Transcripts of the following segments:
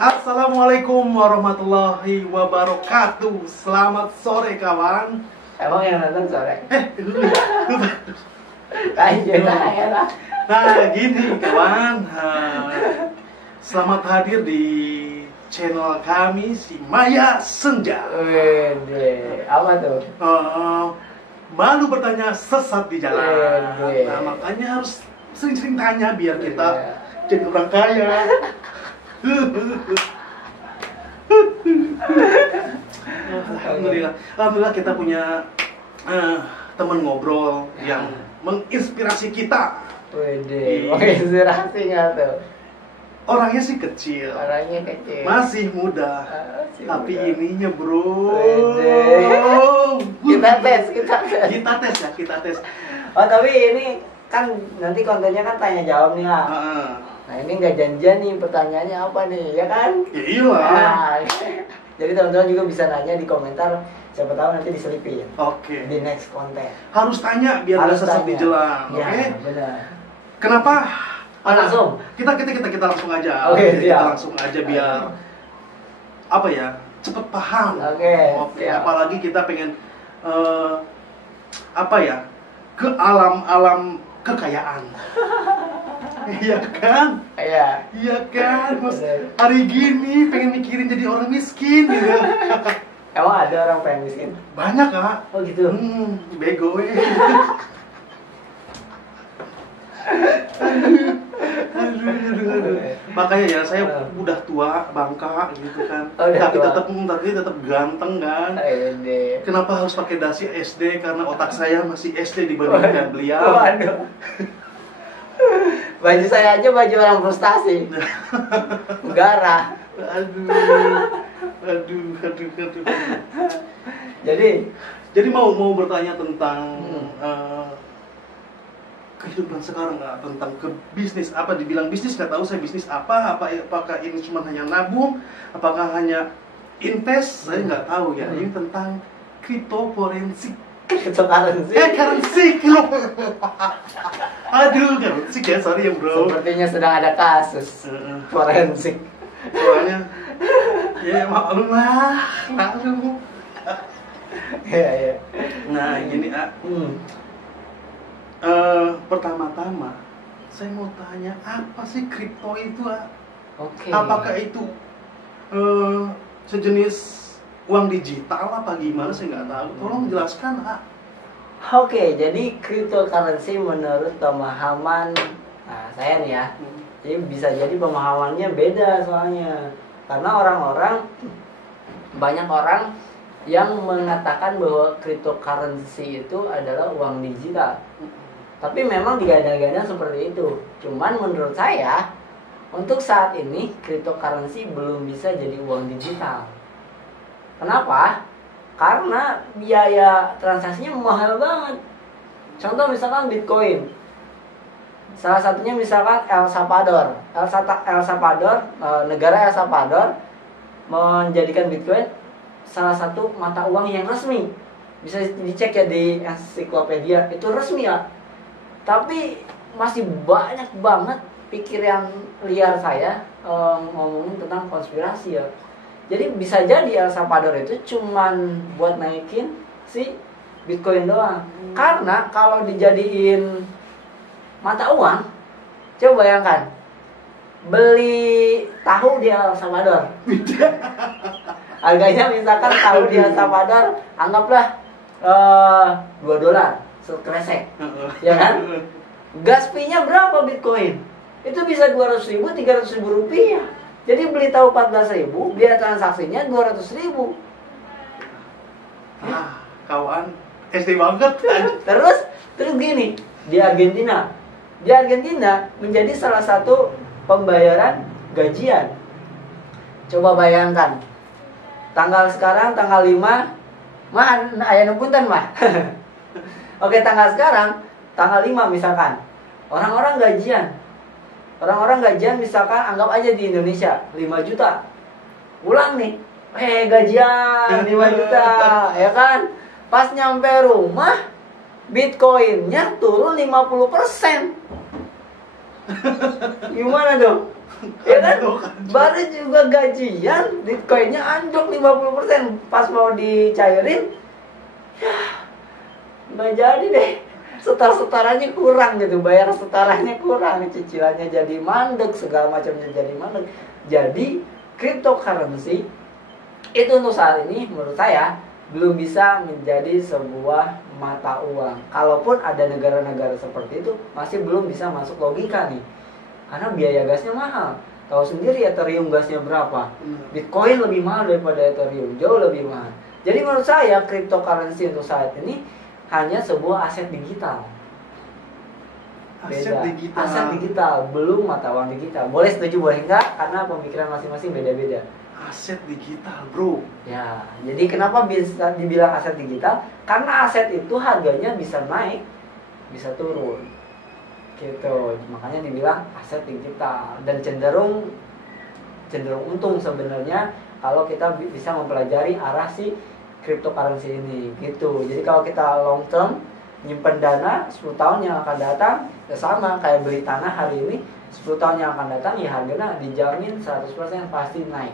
Assalamualaikum warahmatullahi wabarakatuh. Selamat sore kawan. Emang yang nonton sore? Nah gini kawan, selamat hadir di channel kami si Maya Senja. Wede, apa tuh? Malu bertanya sesat di jalan. Wede. Nah makanya harus sering-sering tanya biar kita jadi orang kaya. Alhamdulillah kita punya teman ngobrol yang menginspirasi kita. Wede, menginspirasi nggak tuh? Orangnya sih kecil, masih muda, tapi muda. ininya bro. Wede. Kita tes. Oh tapi ini kan nanti kontennya kan tanya jawab nih ya. Nah ini nggak janjian nih pertanyaannya apa nih, ya kan? Ya iyalah. Nah, jadi teman-teman juga bisa nanya di komentar, siapa tahu nanti diselipin. Oke. Di next konten. Harus tanya biar nggak sesat di jalan, ya, oke? Benar. Kenapa? Langsung. Kita langsung aja. Oke, kita siap. langsung aja biar apa ya? Cepet paham. Oke, siap. Apalagi kita pengen apa ya? Ke alam-alam kekayaan. Iya kan? Iya. Iya kan? Mas, hari gini pengen mikirin jadi orang miskin gitu. Emang ada orang pengen miskin? Banyak kak. Oh gitu. Bego ya. Aduh. Makanya ya saya udah tua, bangka gitu kan. Tapi tetap ganteng kan. Kenapa harus pakai dasi SD? Karena otak saya masih SD dibandingkan beliau. Waduh. Baju saya aja baju orang frustasi. Garah. Aduh. Jadi mau bertanya tentang kehidupan sekarang nggak, tentang ke bisnis, apa dibilang bisnis nggak tahu saya bisnis apakah ini cuma hanya nabung, apakah hanya invest, saya nggak tahu ya. Ini tentang cryptocurrency. Currency loh. Aduh, currency ya, sorry ya bro. Sepertinya sedang ada kasus forensik. Soalnya ya maklum lah. Iya. Nah gini pertama-tama saya mau tanya, apa sih kripto itu? Oke. Apakah itu sejenis uang digital apa gimana, saya nggak tahu. Tolong jelaskan. Oke, jadi cryptocurrency menurut pemahaman saya nih ya. Jadi bisa jadi pemahamannya beda soalnya. Karena banyak orang yang mengatakan bahwa cryptocurrency itu adalah uang digital. Tapi memang digadang-gadang seperti itu. Cuman menurut saya, untuk saat ini cryptocurrency belum bisa jadi uang digital. Kenapa? Karena biaya transaksinya mahal banget. Contoh misalkan Bitcoin. Salah satunya misalkan El Salvador, negara El Salvador menjadikan Bitcoin salah satu mata uang yang resmi. Bisa dicek ya di ensiklopedia, itu resmi ya. Tapi masih banyak banget pikiran liar saya ngomongin tentang konspirasi ya. Jadi bisa jadi El Salvador itu cuman buat naikin si Bitcoin doang. Karena kalau dijadiin mata uang, coba bayangkan beli tahu di El Salvador. Harganya misalkan tahu di El Salvador anggaplah $2 sekresek, ya kan? Gas fee-nya berapa Bitcoin? Itu bisa 200.000, 300.000 rupiah. Jadi beli tahu 14.000, biaya transaksinya 200.000. Kawan SD banget. Terus gini, di Argentina menjadi salah satu pembayaran gajian. Coba bayangkan, sekarang tanggal 5, aya punten mah. Oke, tanggal 5 misalkan, orang-orang gajian misalkan anggap aja di Indonesia 5 juta. Pulang nih, gajian 5 juta, ya kan? Pas nyampe rumah, Bitcoinnya turun 50%. Gimana dong? Ya kan? Baru juga gajian, Bitcoinnya anjlok 50%. Pas mau dicairin, ya nggak jadi deh. Setar-setarannya kurang gitu, bayar setarannya kurang, cicilannya jadi mandek, segala macamnya jadi mandek. Jadi cryptocurrency itu untuk saat ini menurut saya belum bisa menjadi sebuah mata uang. Kalaupun ada negara-negara seperti itu, masih belum bisa masuk logika nih. Karena biaya gasnya mahal. Tahu sendiri Ethereum gasnya berapa? Bitcoin lebih mahal daripada Ethereum, jauh lebih mahal. Jadi menurut saya cryptocurrency untuk saat ini hanya sebuah aset digital. Aset digital. Aset digital, belum mata uang digital. Boleh setuju, boleh enggak? Karena pemikiran masing-masing beda-beda. Aset digital, bro. Ya, jadi kenapa bisa dibilang aset digital? Karena aset itu harganya bisa naik, bisa turun. Gitu. Makanya dibilang aset digital dan cenderung untung sebenarnya kalau kita bisa mempelajari arah si cryptocurrency ini gitu. Jadi kalau kita long term nyimpen dana 10 tahun yang akan datang, ya sama kayak beli tanah hari ini, 10 tahun yang akan datang ya harganya dijamin 100% pasti naik.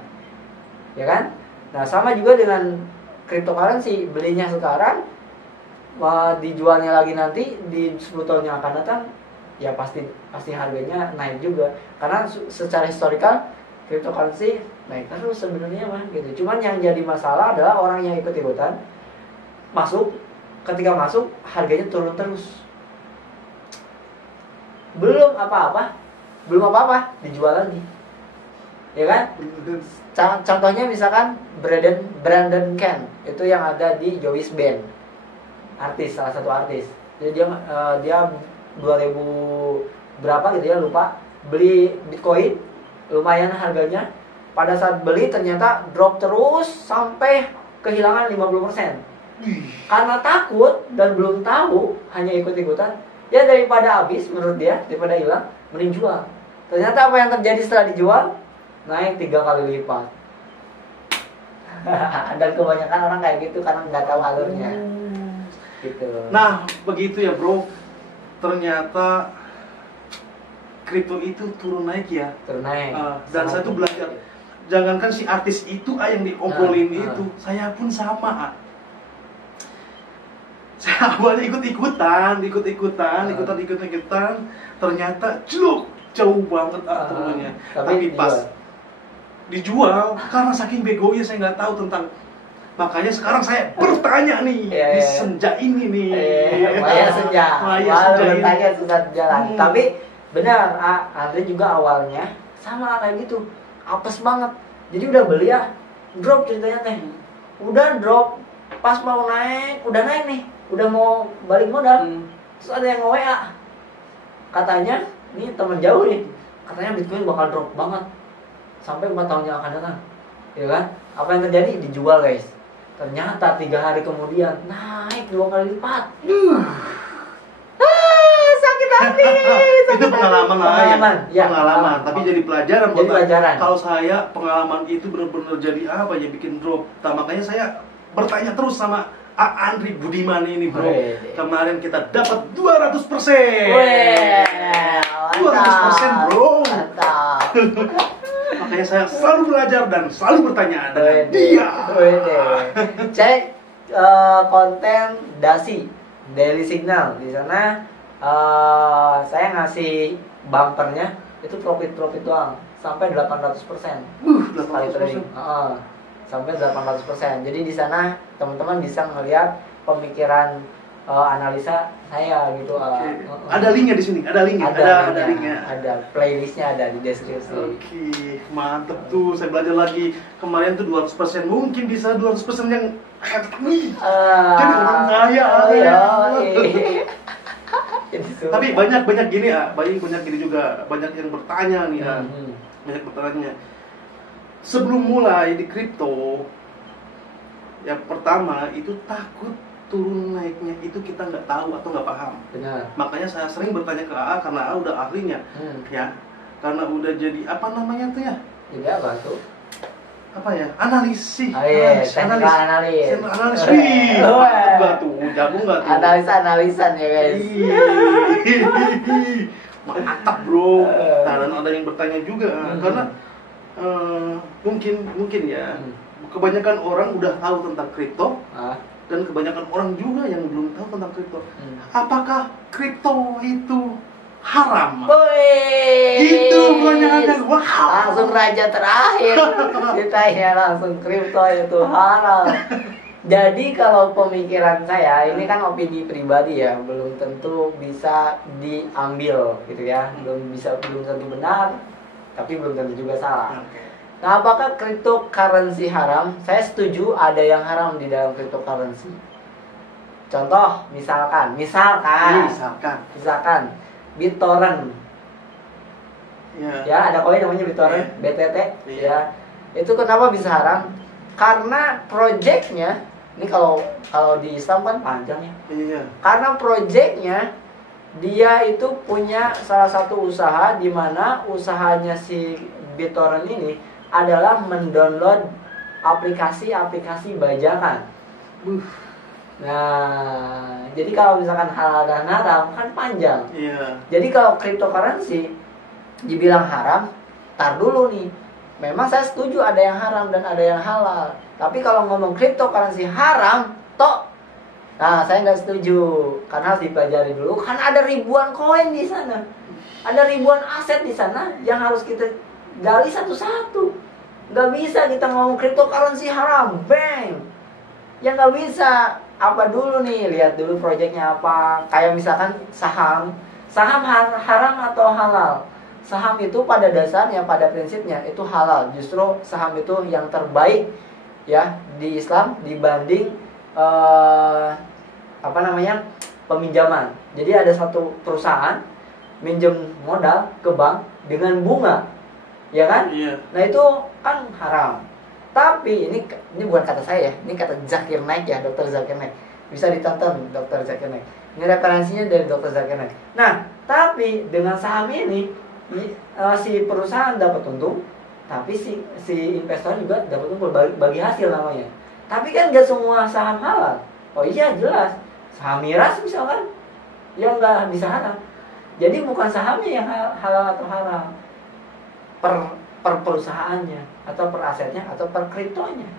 Ya kan? Nah, sama juga dengan cryptocurrency, belinya sekarang dijualnya lagi nanti di 10 tahun yang akan datang ya pasti harganya naik juga. Karena secara historikal cryptocurrency naik terus sebenarnya mah gitu. Cuman yang jadi masalah adalah orang yang ikut-ikutan masuk, ketika masuk harganya turun terus. Belum apa-apa dijual lagi. Ya kan? Contohnya misalkan Brandon Ken itu yang ada di Joey's Band, salah satu artis. Jadi dia 2000 berapa gitu ya, lupa, beli Bitcoin lumayan harganya. Pada saat beli ternyata drop terus sampai kehilangan 50%. Karena takut dan belum tahu, hanya ikut-ikutan. Ya daripada habis, menurut dia, daripada hilang, mending jual. Ternyata apa yang terjadi setelah dijual? Naik 3 kali lipat. Dan kebanyakan orang kayak gitu karena nggak tahu alurnya. Gitu. Nah, begitu ya, bro. Ternyata kripto itu turun naik ya. Turun naik. Dan saya tuh belajar. Jangankan si artis itu yang diobrolin itu, saya pun sama. Saya awalnya ikut-ikutan, ternyata jauh banget turunnya. Tapi pas dijual karena saking begonya saya nggak tahu tentang, makanya sekarang saya bertanya nih di senja ini nih. Maya senja bertanya susah jalan. Tapi benar, Andre juga awalnya sama kayak gitu, apes banget. Jadi udah beli ya, drop ceritanya teh. Udah drop, pas mau naik, udah naik nih, udah mau balik modal. Terus ada yang nge-WA, katanya, ini temen jauh nih, katanya Bitcoin bakal drop banget sampai 4 tahun yang akan datang, ya kan? Apa yang terjadi? Dijual guys. Ternyata 3 hari kemudian naik 2 kali lipat. Sakit hati. Itu pengalaman. Tapi jadi pelajaran. Jadi pelajaran. Kalau saya pengalaman itu benar-benar jadi apa ya, bikin drop. Nah, makanya saya bertanya terus sama Andri Budiman ini, bro. Kemarin kita dapat 200%. 200%, bro. Mantap. Makanya saya selalu belajar dan selalu bertanya dengan dia. Cek konten Dasi Daily Signal. Di sana saya ngasih bumpernya itu profit doang sampai 800%. Sekali trading. Sampai 800%. Jadi di sana teman-teman bisa melihat pemikiran analisa saya gitu. Ada linknya di sini, ada linknya. Ada playlistnya, ada di deskripsi. Oke, mantep tuh. Saya belajar lagi. Kemarin tuh 200%, mungkin bisa 200% yang jadi orang kaya. Tapi banyak gini banyak gini juga, banyak yang bertanya nih banyak bertanya. Sebelum mulai di kripto, yang pertama itu takut turun naiknya itu kita nggak tahu atau nggak paham. Benar. Makanya saya sering bertanya ke AA karena AA udah ahlinya, ya. Karena udah jadi apa namanya tuh ya? Jadi apa tuh? Apa ya? Analis. Analis. Wih, mantap nggak tuh? Jago nggak tuh? Analisan ya guys. mantap bro. Nah, dan ada yang bertanya juga karena mungkin ya kebanyakan orang udah tahu tentang kripto dan kebanyakan orang juga yang belum tahu tentang kripto. Apakah kripto itu haram? Itu pertanyaannya. Wow. Langsung raja terakhir ditanya langsung kripto itu haram. Jadi kalau pemikiran saya, ini kan opini pribadi ya, belum tentu bisa diambil gitu ya, belum tentu benar, tapi belum tentu juga salah. Nah, apakah cryptocurrency haram? Saya setuju ada yang haram di dalam cryptocurrency. Contoh, misalkan BitTorrent. Ya, ada koin namanya BitTorrent, BTT. Ya, itu kenapa bisa haram? Karena projectnya, ini kalau di Islam kan panjang ya. Iya. Karena projectnya dia itu punya salah satu usaha di mana usahanya si BitTorrent ini adalah mendownload aplikasi-aplikasi bajakan. Nah, jadi kalau misalkan halal dan haram kan panjang. Iya. Jadi kalau cryptocurrency dibilang haram, tar dulu nih. Memang saya setuju ada yang haram dan ada yang halal. Tapi kalau ngomong cryptocurrency haram, nah saya nggak setuju. Karena harus dipelajari dulu. Karena ada ribuan koin di sana, ada ribuan aset di sana yang harus kita gali satu-satu. Nggak bisa kita ngomong cryptocurrency haram, bang. Ya nggak bisa. Apa dulu nih? Lihat dulu proyeknya apa. Kayak misalkan saham haram atau halal? Saham itu pada dasarnya, pada prinsipnya itu halal. Justru saham itu yang terbaik ya di Islam dibanding peminjaman. Jadi ada satu perusahaan minjem modal ke bank dengan bunga, ya kan? Iya. Nah itu kan haram. Tapi ini bukan kata saya ya, ini kata Zakir Naik ya, Dr. Zakir Naik. Bisa ditonton Dr. Zakir Naik. Ini referensinya dari Dr. Zakir Naik. Nah, tapi dengan saham ini si perusahaan dapat untung, tapi si investor juga dapat untung, bagi hasil namanya. Tapi kan nggak semua saham halal. Oh iya jelas, saham miras misalkan, yang nggak bisa halal. Jadi bukan sahamnya yang halal atau haram, per perusahaannya atau per asetnya atau per kriptonya.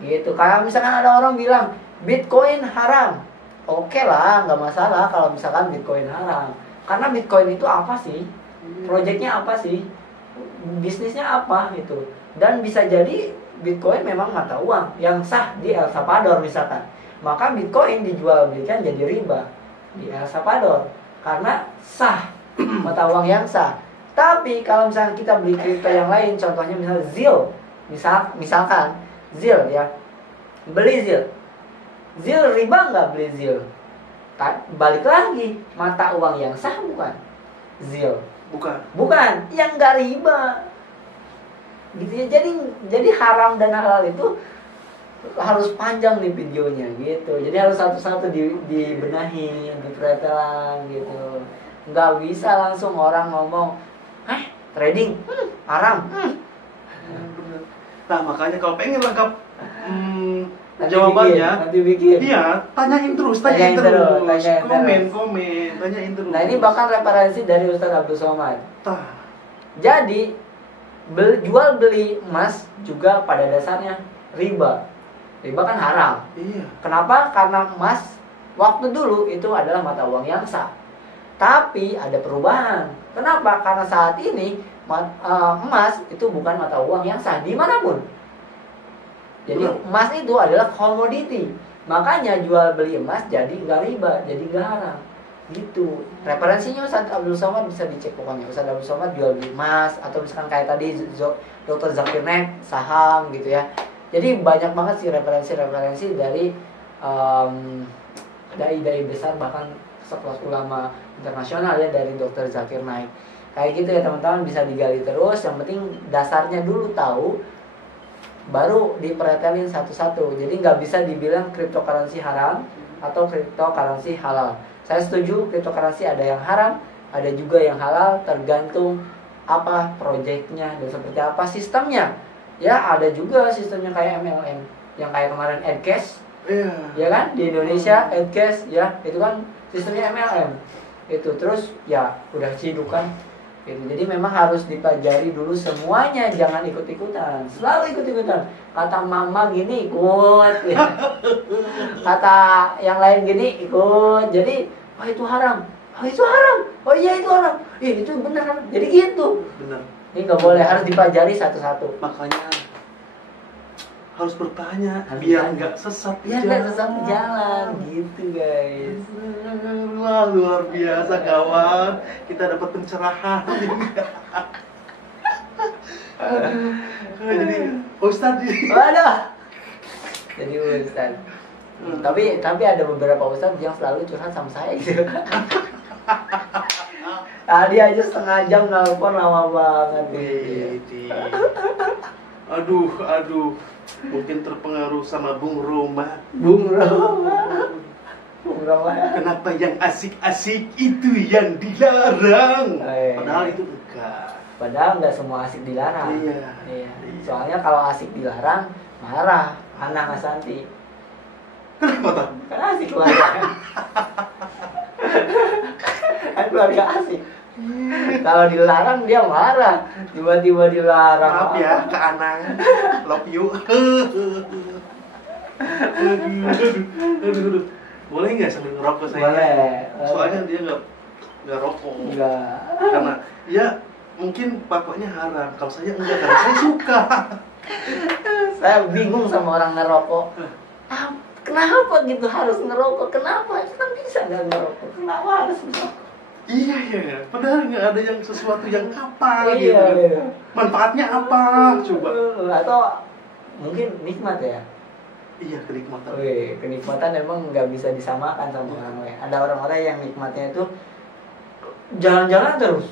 Gitu. Kayak misalkan ada orang bilang Bitcoin haram, oke lah, nggak masalah kalau misalkan Bitcoin haram. Karena Bitcoin itu apa sih? Proyeknya apa sih? Bisnisnya apa gitu. Dan bisa jadi Bitcoin memang mata uang yang sah di El Salvador misalkan. Maka Bitcoin dijual belikan jadi riba di El Salvador karena sah, mata uang yang sah. Tapi kalau misalkan kita beli kripto yang lain, contohnya misalnya ZIL. Misalkan ZIL ya. Beli ZIL. ZIL riba nggak beli ZIL? Balik lagi, mata uang yang sah bukan? ZIL. Bukan, yang nggak riba. Gitu ya. Jadi haram dan halal itu harus panjang nih videonya gitu. Jadi harus satu-satu dibenahi, dipretelan gitu. Nggak bisa langsung orang ngomong, trading haram. Nah makanya kalau pengen lengkap jawabannya, nanti bikin. Iya, tanyain terus. Komen, tanyain terus. Nah ini bahkan referensi dari Ustadz Abdul Somad. Jadi jual beli emas juga pada dasarnya riba. Riba kan haram. Iya. Kenapa? Karena emas waktu dulu itu adalah mata uang yang sah. Tapi ada perubahan. Kenapa? Karena saat ini emas itu bukan mata uang yang sah dimanapun. Jadi emas itu adalah komoditi. Makanya jual beli emas jadi nggak riba, jadi nggak haram. Gitu. Referensinya Ustadz Abdul Somad bisa dicek pokoknya. Ustadz Abdul Somad jual beli emas atau misalkan kayak tadi Dr. Zakir Naik saham gitu ya. Jadi banyak banget sih referensi dari dai-dai besar bahkan sekelas ulama internasional ya dari Dr. Zakir Naik. Kayak gitu ya teman-teman, bisa digali terus. Yang penting dasarnya dulu tahu, baru dipretelin satu-satu. Jadi nggak bisa dibilang cryptocurrency haram atau cryptocurrency halal. Saya setuju cryptocurrency ada yang haram, ada juga yang halal, tergantung apa proyeknya dan seperti apa sistemnya. Ya ada juga sistemnya kayak MLM, yang kayak kemarin Edcash, ya kan di Indonesia Edcash ya itu kan sistemnya MLM. itu terus ya udah ciduk kan gitu. Jadi memang harus dipelajari dulu semuanya, jangan ikut-ikutan, selalu ikut-ikutan. Kata mama gini ikut ya. Kata yang lain gini ikut, jadi oh itu haram, oh itu haram, oh iya itu haram, itu benar, jadi gitu. Benar. Ini nggak boleh, harus dipelajari satu-satu. Makanya harus bertanya Harus biar bertanya. nggak sesat di Ya nggak sesat di jalan gitu guys. Wah, luar biasa kawan, kita dapat pencerahan. Jadi Ustadz Waduh. Jadi Ustaz. Tapi ada beberapa Ustaz yang selalu curhat sama saya gitu. Tadi aja setengah jam nelfon lama banget gitu. Aduh, mungkin terpengaruh sama Bung Roma. Bung Roma. Kenapa yang asik-asik itu yang dilarang? Eh. Padahal itu enggak. Padahal nggak semua asik dilarang. Iya. Soalnya kalau asik dilarang marah Hana Asanti. Kenapa tak? Kan asik keluarga. Kan keluarga asik. Kalau dilarang dia marah. Tiba-tiba dilarang. Maaf ya, ke Anang. Love you. Aduh. Boleh nggak sambil ngerokok saya? Boleh. Soalnya dia nggak rokok. Enggak. Karena ya mungkin bapaknya haram. Kalau saya enggak, karena saya suka. Saya bingung sama orang ngerokok. Kenapa gitu harus ngerokok? Kenapa? Kan bisa nggak ngerokok? Kenapa harus ngerokok? Iya. Padahal nggak ada yang sesuatu yang apa Iya, gitu. iya. Manfaatnya apa? Coba. Atau mungkin nikmat ya. Iya, kenikmatan. Wih, kenikmatan emang nggak bisa disamakan sama orang lain. Ada orang-orang yang nikmatnya itu jalan-jalan terus.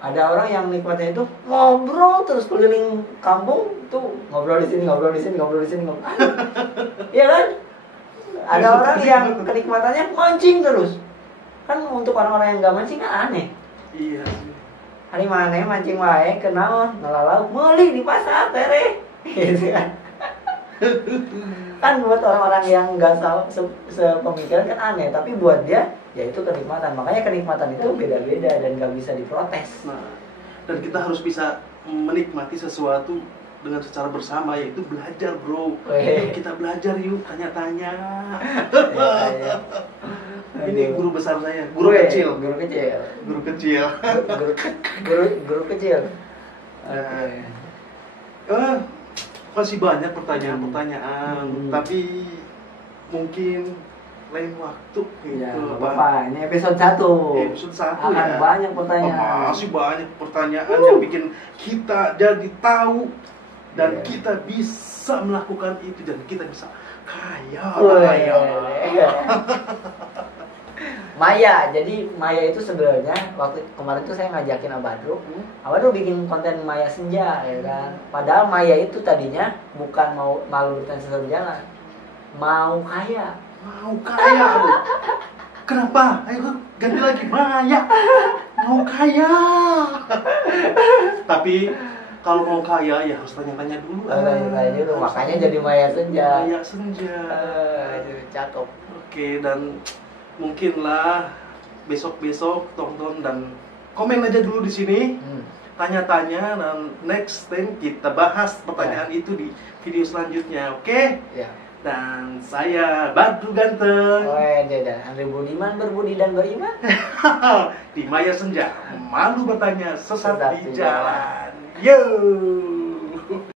Ada orang yang nikmatnya itu ngobrol terus keliling kampung tuh, ngobrol di sini. Iya kan? Ada orang yang kenikmatannya mancing terus. Kan untuk orang-orang yang nggak mancing kan aneh. Iya. Hari mana mancing wae kenaon ngalalau meuli di pasar tere. Gitu kan. Kan buat orang-orang yang nggak sepemikiran kan aneh, tapi buat dia ya itu kenikmatan. Makanya kenikmatan itu beda-beda dan nggak bisa diprotes. Nah, dan kita harus bisa menikmati sesuatu dengan secara bersama, yaitu belajar, bro. Yuk kita belajar yuk, tanya-tanya. Ini guru besar saya, guru kecil. Guru kecil. Guru kecil. Oke. Masih banyak pertanyaan, tapi mungkin lain waktu gitu. Ya, Bapak, ini episode 1. Episode 1 akan ya. banyak pertanyaan. Masih banyak pertanyaan yang bikin kita jadi tahu dan kita bisa melakukan itu dan kita bisa kaya. Maya, jadi Maya itu sebenarnya waktu kemarin tuh saya ngajakin Abadru bikin konten Maya Senja ya kan. Padahal Maya itu tadinya bukan mau malu dan sesat jalan, mau kaya. Mau kaya, bro. Kenapa? Ayo ganti lagi Maya. Mau kaya. Tapi kalau mau kaya ya harus tanya-tanya dulu. Tanya dulu, makanya jadi Maya Senja. Maya Senja. Cakep. Oke, dan mungkinlah besok-besok tonton dan komen aja dulu di sini. Tanya-tanya dan next time kita bahas pertanyaan itu di video selanjutnya. Oke? Ya. Dan saya Badru Ganteng. Dan Andri Budiman berbudi dan beriman. Di Maya Senja, malu bertanya sesat Sesat di di jalan. Yo.